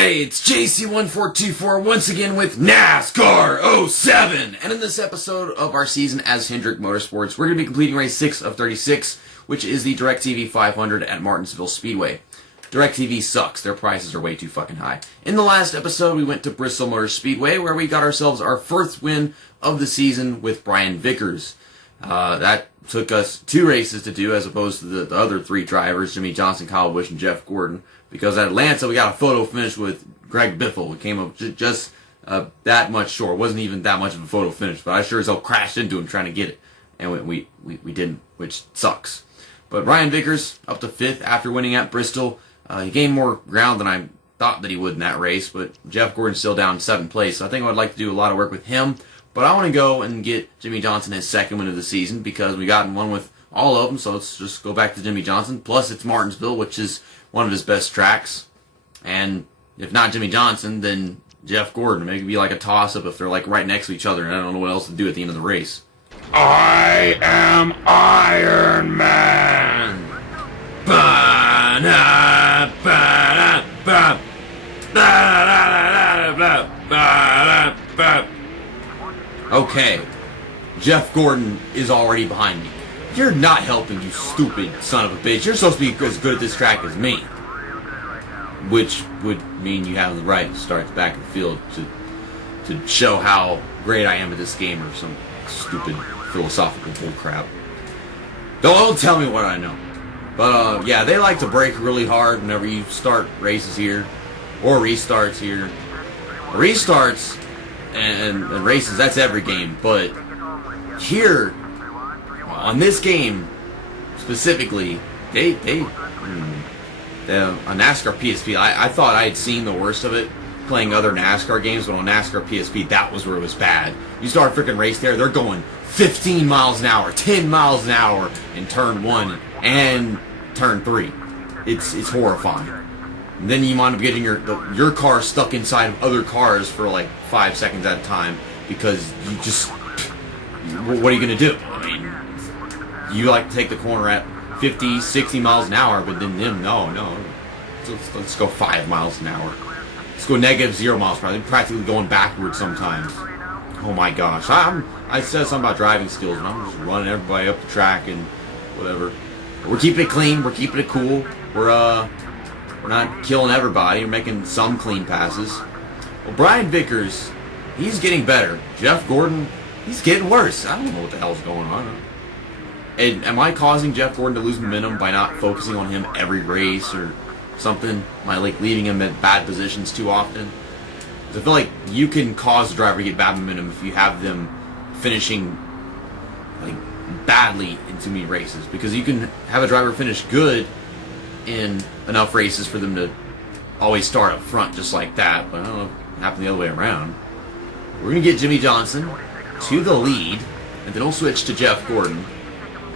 Hey, it's JC1424 once again with NASCAR 07. And in this episode of our season as Hendrick Motorsports, we're going to be completing race 6 of 36, which is the DirecTV 500 at Martinsville Speedway. DirecTV sucks. Their prices are way too fucking high. In the last episode, we went to Bristol Motor Speedway, where we got ourselves our first win of the season with Brian Vickers. That took us 2 races to do, as opposed to the other 3 drivers, Jimmie Johnson, Kyle Busch, and Jeff Gordon. Because at Atlanta, we got a photo finish with Greg Biffle. It came up just that much short. It wasn't even that much of a photo finish, but I sure as hell crashed into him trying to get it. And we didn't, which sucks. But Brian Vickers, up to 5th after winning at Bristol. He gained more ground than I thought that he would in that race, but Jeff Gordon's still down 7th place, so I think I would like to do a lot of work with him. But I want to go and get Jimmie Johnson his 2nd win of the season, because we got in one with all of them, so let's just go back to Jimmie Johnson. Plus, it's Martinsville, which is one of his best tracks. And if not Jimmie Johnson, then Jeff Gordon. Maybe be like a toss-up if they're like right next to each other, and I don't know what else to do at the end of the race. I am Iron Man! Ba-da, ba-da, ba. Ba-da, ba-da, ba. Okay, Jeff Gordon is already behind me. You're not helping, you stupid son of a bitch. You're supposed to be as good at this track as me. Which would mean you have the right to start at the back of the field to show how great I am at this game, or some stupid philosophical bullcrap. Don't tell me what I know. But yeah, they like to brake really hard whenever you start races here, or restarts here. Restarts and races, that's every game, but here, on this game specifically, a NASCAR PSP, I thought I had seen the worst of it playing other NASCAR games, but on NASCAR PSP, that was where it was bad. You start a freaking race there, they're going 15 miles an hour, 10 miles an hour in turn 1 and turn 3. It's horrifying. And then you wind up getting your car stuck inside of other cars for like 5 seconds at a time, because you just, what are you going to do? I mean, you like to take the corner at 50, 60 miles an hour, but then no. Let's go 5 miles an hour. Let's go -0 miles per hour. They're practically going backwards sometimes. Oh my gosh. I said something about driving skills, and I'm just running everybody up the track and whatever. We're keeping it clean. We're keeping it cool. We're not killing everybody. We're making some clean passes. Well, Brian Vickers, he's getting better. Jeff Gordon, he's getting worse. I don't know what the hell's going on. And am I causing Jeff Gordon to lose momentum by not focusing on him every race or something? Am I like leaving him in bad positions too often? Because I feel like you can cause the driver to get bad momentum if you have them finishing like badly in too many races. Because you can have a driver finish good in enough races for them to always start up front just like that. But I don't know if it happened the other way around. We're going to get Jimmie Johnson to the lead, and then we'll switch to Jeff Gordon.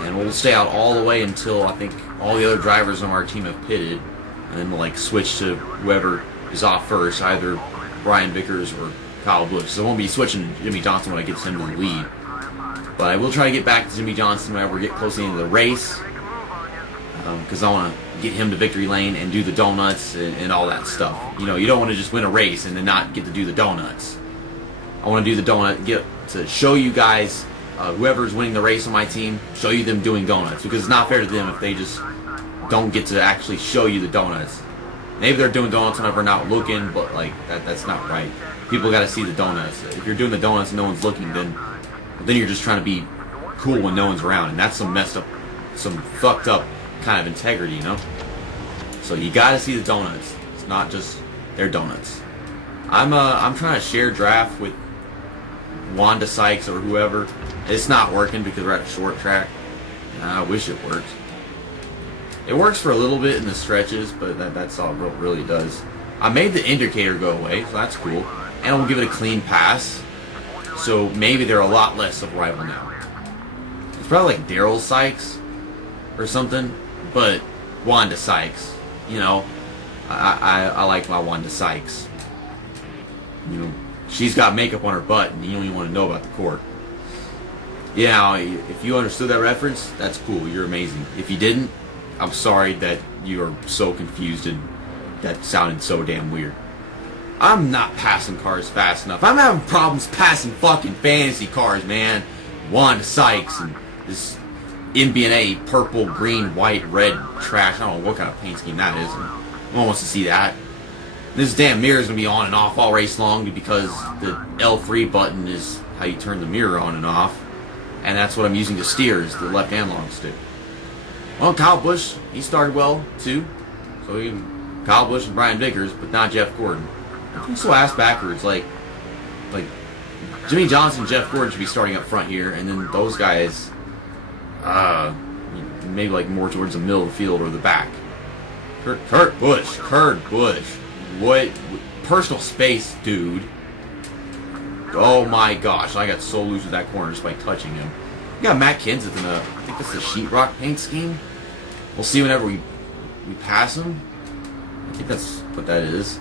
And we'll stay out all the way until I think all the other drivers on our team have pitted. And then we'll like switch to whoever is off first, either Brian Vickers or Kyle Busch. So I won't be switching to Jimmie Johnson when I get him to the lead. But I will try to get back to Jimmie Johnson whenever we get close to the end of the race. Because I want to get him to victory lane and do the donuts and all that stuff. You know, you don't want to just win a race and then not get to do the donuts. I want to do the donut, get to show you guys, whoever's winning the race on my team, show you them doing donuts, because it's not fair to them if they just don't get to actually show you the donuts. Maybe they're doing donuts whenever we're not looking, but like that's not right. People got to see the donuts. If you're doing the donuts and no one's looking, then you're just trying to be cool when no one's around, and that's some messed up, some fucked up kind of integrity, you know. So you got to see the donuts. It's not just their donuts. I'm trying to share draft with Wanda Sykes or whoever. It's not working because we're at a short track. I wish it worked. It works for a little bit in the stretches, but that's all it really does. I made the indicator go away, so that's cool. And I'll give it a clean pass. So maybe they're a lot less of a rival now. It's probably like Daryl Sykes or something, but Wanda Sykes. You know, I like my Wanda Sykes. You know, she's got makeup on her butt, and you don't even want to know about the court. Yeah, if you understood that reference, that's cool. You're amazing. If you didn't, I'm sorry that you are so confused and that sounded so damn weird. I'm not passing cars fast enough. I'm having problems passing fucking fantasy cars, man. Wanda Sykes and this NBA purple, green, white, red trash. I don't know what kind of paint scheme that is. And no one wants to see that. This damn mirror is going to be on and off all race long because the L3 button is how you turn the mirror on and off. And that's what I'm using to steer, is the left analog stick. Well, Kyle Busch, he started well, too. So Kyle Busch and Brian Vickers, but not Jeff Gordon. I'm so ass backwards, like Jimmie Johnson and Jeff Gordon should be starting up front here, and then those guys, maybe like more towards the middle of the field or the back. Kurt Busch. What personal space, dude. Oh my gosh, I got so loose with that corner just by touching him. We got Matt Kenseth in I think that's the sheetrock paint scheme. We'll see whenever we pass him. I think that's what that is.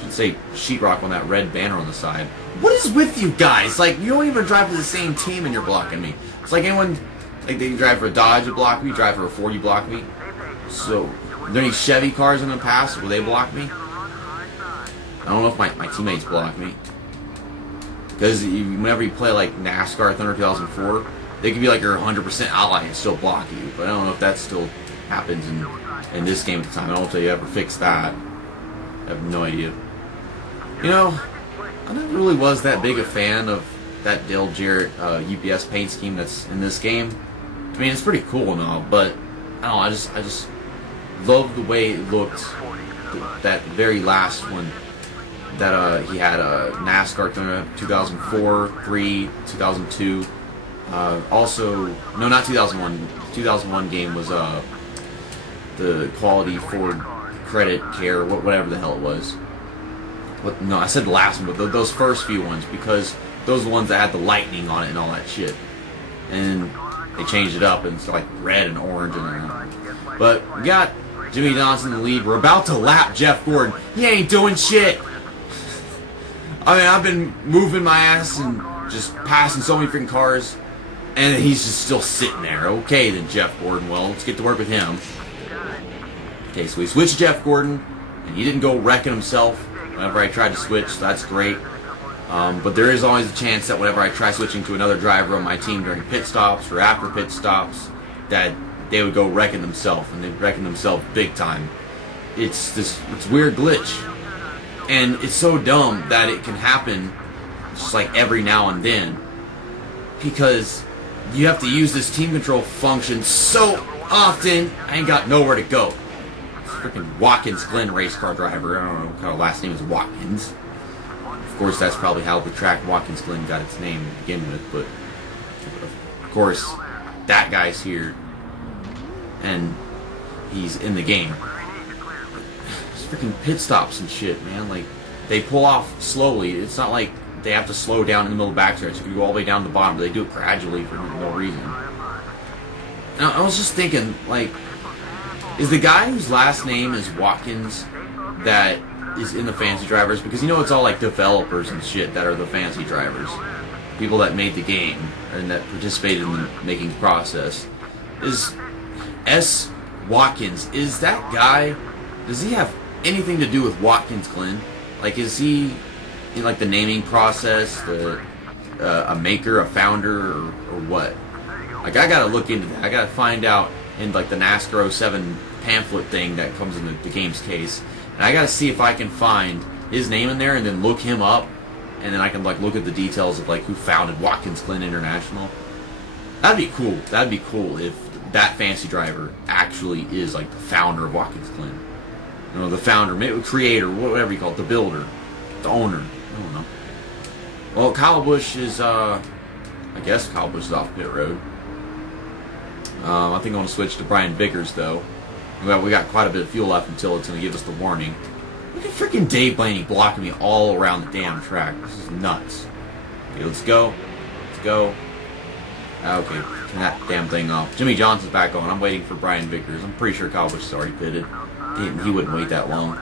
Should say sheetrock on that red banner on the side. What is with you guys? Like, you don't even drive for the same team and you're blocking me. It's like anyone, like they drive for a Dodge, you block me. Drive for a Ford, you block me. So, are there any Chevy cars in the past? Will they block me? I don't know if my teammates block me. Because whenever you play like NASCAR Thunder 2004, they can be like your 100% ally and still block you. But I don't know if that still happens in this game at the time. I don't know if they ever fixed that. I have no idea. You know, I never really was that big a fan of that Dale Jarrett UPS paint scheme that's in this game. I mean, it's pretty cool and all, but I don't know, I just love the way it looked. That very last one that he had NASCAR 2004, 3, 2002. Also, no, not 2001. 2001 game was the Quality Ford Credit Care, whatever the hell it was. No, I said the last one, but those first few ones, because those are the ones that had the lightning on it and all that shit. And they changed it up, and it's like red and orange and but we got Jimmie Johnson in the lead. We're about to lap Jeff Gordon. He ain't doing shit. I mean, I've been moving my ass and just passing so many freaking cars, and he's just still sitting there. Okay, then Jeff Gordon. Well, let's get to work with him. Okay, so we switched Jeff Gordon, and he didn't go wrecking himself whenever I tried to switch, so that's great. But there is always a chance that whenever I try switching to another driver on my team during pit stops or after pit stops, that they would go wrecking themselves, and they'd wrecking themselves big time. It's weird glitch. And it's so dumb that it can happen just like every now and then, because you have to use this team control function so often, I ain't got nowhere to go. Freaking Watkins Glen race car driver. I don't know what kind of last name is Watkins. Of course, that's probably how the track Watkins Glen got its name to begin with, but of course, that guy's here, and he's in the game. It's freaking pit stops and shit, man. Like, they pull off slowly. It's not like they have to slow down in the middle of the backstretch. You can go all the way down to the bottom, but they do it gradually for no reason. And I was just thinking, like, is the guy whose last name is Watkins that is in the fancy drivers? Because you know it's all like developers and shit that are the fancy drivers. People that made the game and that participated in the making process. Is S. Watkins, is that guy, does he have anything to do with Watkins Glen? Like, is he in like the naming process, a maker, a founder, or what? Like, I gotta look into that. I gotta find out in like the NASCAR 07 pamphlet thing that comes in the game's case, and I gotta see if I can find his name in there and then look him up, and then I can like look at the details of like who founded Watkins Glen International. That'd be cool. That'd be cool if that fancy driver actually is like the founder of Watkins Glen. You know, the founder, maybe creator, whatever you call it, the builder, the owner. I don't know. Well, Kyle Busch is, I guess Kyle Busch is off pit road. I think I want to switch to Brian Vickers, though. We got quite a bit of fuel left until it's going to give us the warning. Look at freaking Dave Blaney blocking me all around the damn track. This is nuts. Okay, let's go. Let's go. Okay, turn that damn thing off. Jimmie Johnson's back on. I'm waiting for Brian Vickers. I'm pretty sure Kyle Busch is already pitted. He wouldn't wait that long.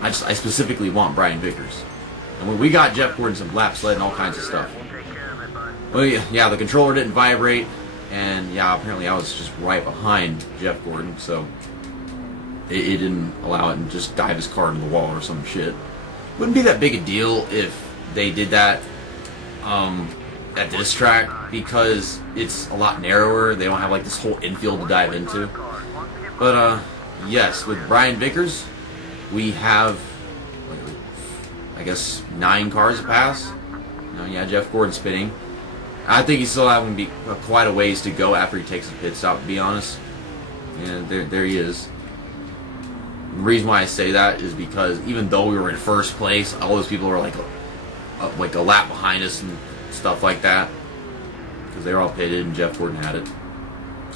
I specifically want Brian Vickers. And we got Jeff Gordon some lap sled and all kinds of stuff. Well, yeah, the controller didn't vibrate. And yeah, apparently I was just right behind Jeff Gordon, so it didn't allow it and just dive his car into the wall or some shit. Wouldn't be that big a deal if they did that at this track, because it's a lot narrower. They don't have like this whole infield to dive into. But yes, with Brian Vickers, we have, I guess, 9 cars to pass. Yeah, Jeff Gordon spinning. I think he's still having quite a ways to go after he takes a pit stop, to be honest. Yeah, there he is. The reason why I say that is because even though we were in first place, all those people were like a lap behind us and stuff like that, because they were all pitted and Jeff Gordon had it.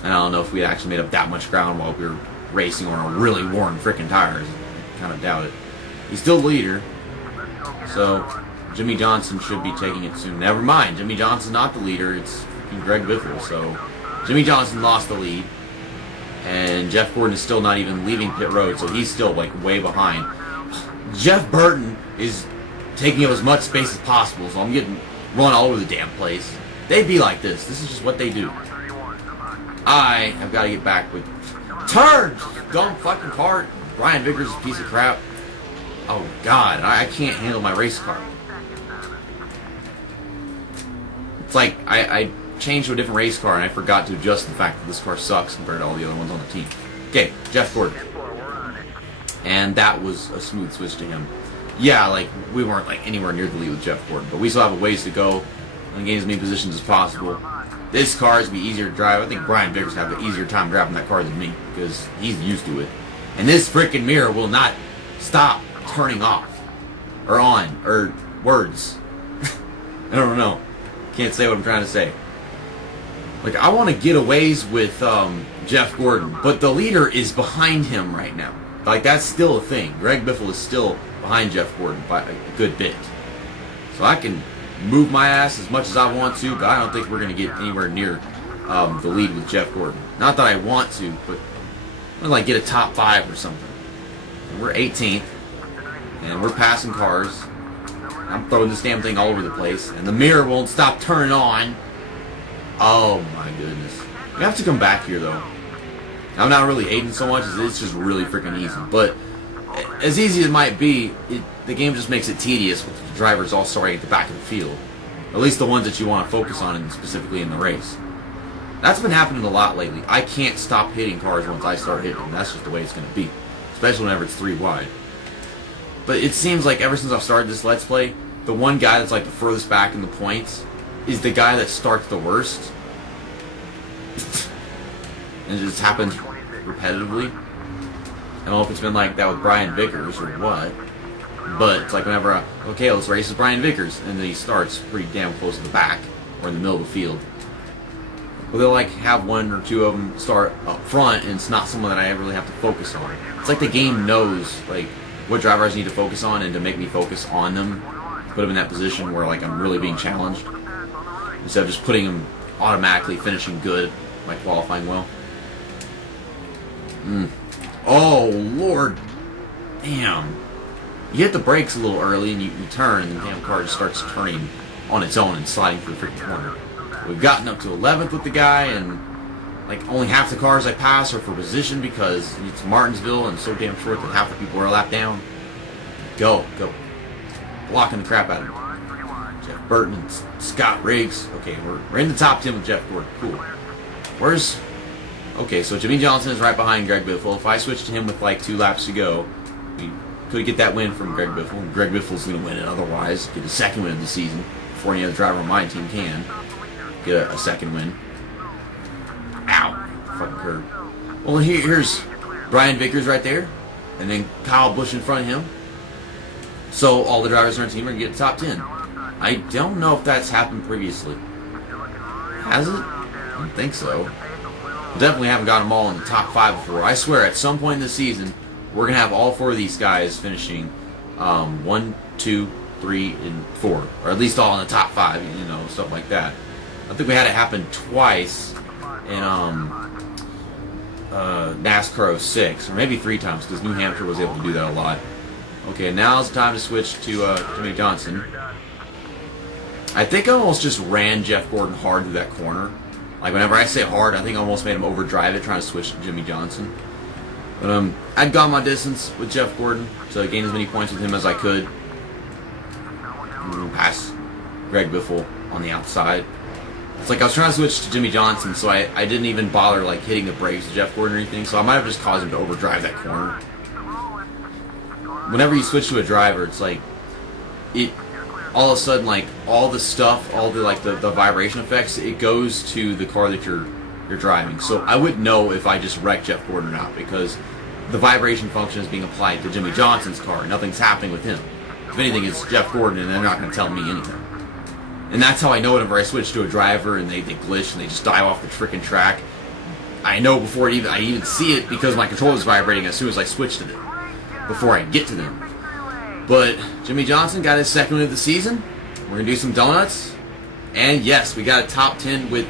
And I don't know if we actually made up that much ground while we were racing on our really worn freaking tires. I kind of doubt it. He's still the leader, so Jimmie Johnson should be taking it soon. Never mind, Jimmie Johnson's not the leader. It's Greg Biffle. So Jimmie Johnson lost the lead. And Jeff Gordon is still not even leaving pit road, so he's still like way behind. Jeff Burton is taking up as much space as possible, so I'm getting run all over the damn place. They be like this. This is just what they do. I have got to get back with turn, dumb fucking cart. Brian Vickers is a piece of crap. Oh God, I can't handle my race car. It's like I changed to a different race car and I forgot to adjust the fact that this car sucks compared to all the other ones on the team. Okay, Jeff Gordon. And that was a smooth switch to him. Yeah, like, we weren't like anywhere near the lead with Jeff Gordon, but we still have a ways to go and gain as many positions as possible. This car is going to be easier to drive. I think Brian Vickers have an easier time driving that car than me, because he's used to it. And this freaking mirror will not stop turning off. Or on. Or words. I don't know. Can't say what I'm trying to say. Like, I want to get a ways with Jeff Gordon, but the leader is behind him right now. Like, that's still a thing. Greg Biffle is still behind Jeff Gordon by a good bit. So I can move my ass as much as I want to, but I don't think we're going to get anywhere near the lead with Jeff Gordon. Not that I want to, but I'm going to like get a top 5 or something. And we're 18th, and we're passing cars. I'm throwing this damn thing all over the place, and the mirror won't stop turning on. Oh my goodness. We have to come back here though. I'm not really hating so much as it's just really freaking easy. But as easy as it might be, the game just makes it tedious with the drivers all starting at the back of the field. At least the ones that you want to focus on, and specifically in the race. That's been happening a lot lately. I can't stop hitting cars once I start hitting them. That's just the way it's going to be. Especially whenever it's 3 wide. But it seems like ever since I've started this Let's Play, the one guy that's like the furthest back in the points is the guy that starts the worst. And it just happens repetitively. I don't know if it's been like that with Brian Vickers or what. But it's like whenever okay, let's race with Brian Vickers, and then he starts pretty damn close to the back or in the middle of the field. But they'll like have 1 or 2 of them start up front, and it's not someone that I really have to focus on. It's like the game knows like what drivers I need to focus on, and to make me focus on them, put them in that position where like I'm really being challenged, instead of just putting them automatically finishing good, like qualifying well. Oh Lord, damn! You hit the brakes a little early, and you turn, and the damn car just starts turning on its own and sliding through the freaking corner. We've gotten up to 11th with the guy, and like only half the cars I pass are for position because it's Martinsville and so damn short that half the people are a lap down. Go. Blocking the crap out of him. Jeff Burton and Scott Riggs. Okay, we're in the top 10 with Jeff Gordon. Cool. Where's... Okay, so Jimmie Johnson is right behind Greg Biffle. If I switch to him with like 2 laps to go, we could get that win from Greg Biffle. Greg Biffle's going to win it otherwise. Get his 2nd win of the season before any other driver on my team can get a 2nd win. Ow! Fucking curb. Well, here's Brian Vickers right there, and then Kyle Busch in front of him. So all the drivers on our team are going to get top 10. I don't know if that's happened previously. Has it? I don't think so. Definitely haven't got them all in the top 5 before. I swear, at some point in the season, we're going to have all 4 of these guys finishing 1, 2, 3, and 4. Or at least all in the top 5, you know, stuff like that. I think we had it happen twice in NASCAR 06, or maybe 3 times, because New Hampshire was able to do that a lot. Okay, now's the time to switch to Jimmie Johnson. I think I almost just ran Jeff Gordon hard through that corner. Like, whenever I say hard, I think I almost made him overdrive it trying to switch to Jimmie Johnson. But I'd gone my distance with Jeff Gordon, so I gained as many points with him as I could. past Greg Biffle on the outside. It's like I was trying to switch to Jimmie Johnson, so I didn't even bother like hitting the brakes to Jeff Gordon or anything, so I might have just caused him to overdrive that corner. Whenever you switch to a driver, it's like all of a sudden, like all the stuff, all the like the vibration effects, it goes to the car that you're driving. So I wouldn't know if I just wrecked Jeff Gordon or not, because the vibration function is being applied to Jimmie Johnson's car. Nothing's happening with him. If anything, it's Jeff Gordon, and they're not going to tell me anything. And that's how I know whenever I switch to a driver and they glitch and they just dive off the frickin' track. I know before I even see it, because my controller is vibrating as soon as I switch to them, before I get to them. But Jimmie Johnson got his second win of the season. We're going to do some donuts. And yes, we got a top 10 with...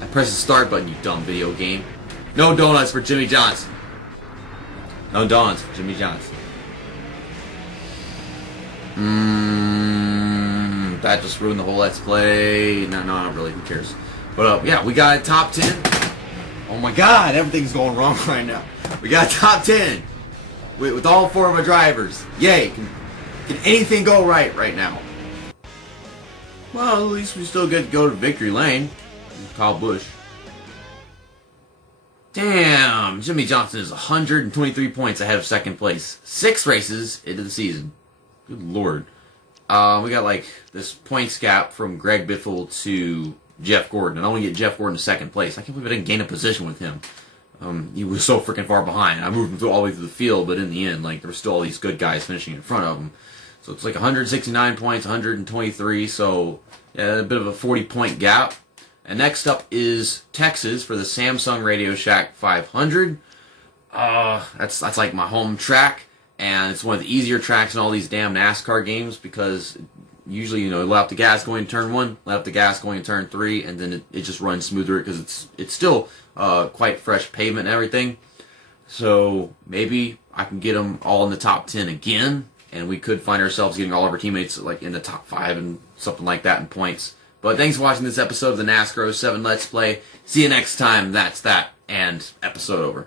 I pressed the start button, you dumb video game. No donuts for Jimmie Johnson. No donuts for Jimmie Johnson. That just ruined the whole Let's Play. No, not really. Who cares? But yeah, we got a top 10. Oh my God, everything's going wrong right now. We got a top 10 with all four of our drivers. Yay! Can anything go right now? Well, at least we still get to go to victory lane. Kyle Busch. Damn, Jimmie Johnson is 123 points ahead of second place. 6 races into the season. Good Lord. We got like this points gap from Greg Biffle to Jeff Gordon. And I only get Jeff Gordon to second place. I can't believe I didn't gain a position with him. He was so freaking far behind. I moved him all the way through the field, but in the end, like, there were still all these good guys finishing in front of him. So it's like 169 points, 123. So yeah, a bit of a 40-point gap. And next up is Texas for the Samsung Radio Shack 500. That's like my home track, and it's one of the easier tracks in all these damn NASCAR games, because usually, you know, let out the gas going in turn 1, let out the gas going in turn 3, and then it just runs smoother because it's still quite fresh pavement and everything. So maybe I can get them all in the top 10 again, and we could find ourselves getting all of our teammates like in the top 5 and something like that in points. But thanks for watching this episode of the NASCAR 07 Let's Play. See you next time. That's that, and episode over.